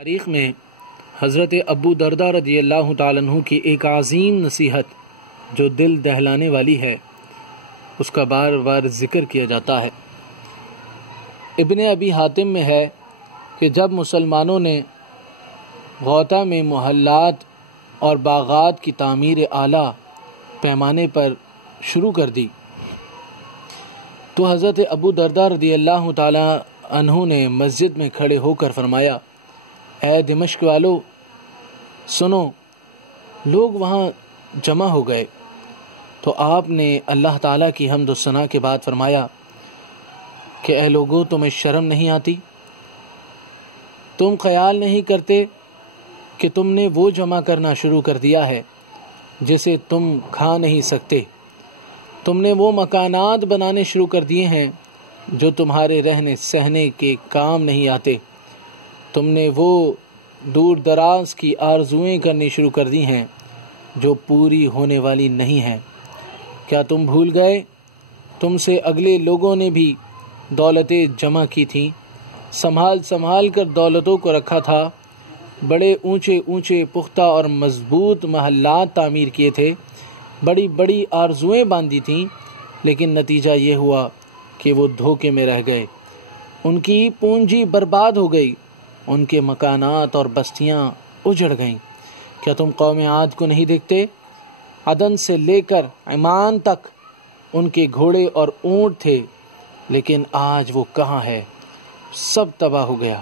تاریخ میں حضرت ابو دردہ رضی اللہ تعالیٰ عنہ کی ایک عظیم نصیحت جو دل دہلانے والی ہے، اس کا بار بار ذکر کیا جاتا ہے۔ ابن ابی حاتم میں ہے کہ جب مسلمانوں نے غوطہ میں محلات اور باغات کی تعمیر اعلیٰ پیمانے پر شروع کر دی تو حضرت ابو دردہ رضی اللہ تعالیٰ عنہ نے مسجد میں کھڑے ہو کر فرمایا، اے دمشق والو سنو۔ لوگ وہاں جمع ہو گئے تو آپ نے اللہ تعالیٰ کی حمد و ثنا کے بعد فرمایا کہ اے لوگو، تمہیں شرم نہیں آتی؟ تم خیال نہیں کرتے کہ تم نے وہ جمع کرنا شروع کر دیا ہے جسے تم کھا نہیں سکتے؟ تم نے وہ مکانات بنانے شروع کر دیے ہیں جو تمہارے رہنے سہنے کے کام نہیں آتے۔ تم نے وہ دور دراز کی آرزوئیں کرنی شروع کر دی ہیں جو پوری ہونے والی نہیں ہیں۔ کیا تم بھول گئے تم سے اگلے لوگوں نے بھی دولتیں جمع کی تھیں، سنبھال کر دولتوں کو رکھا تھا، بڑے اونچے پختہ اور مضبوط محلات تعمیر کیے تھے، بڑی بڑی آرزوئیں باندھی تھیں، لیکن نتیجہ یہ ہوا کہ وہ دھوکے میں رہ گئے، ان کی پونجی برباد ہو گئی، ان کے مکانات اور بستیاں اجڑ گئیں۔ کیا تم قوم عاد کو نہیں دیکھتے؟ عدن سے لے کر عمان تک ان کے گھوڑے اور اونٹ تھے، لیکن آج وہ کہاں ہے؟ سب تباہ ہو گیا۔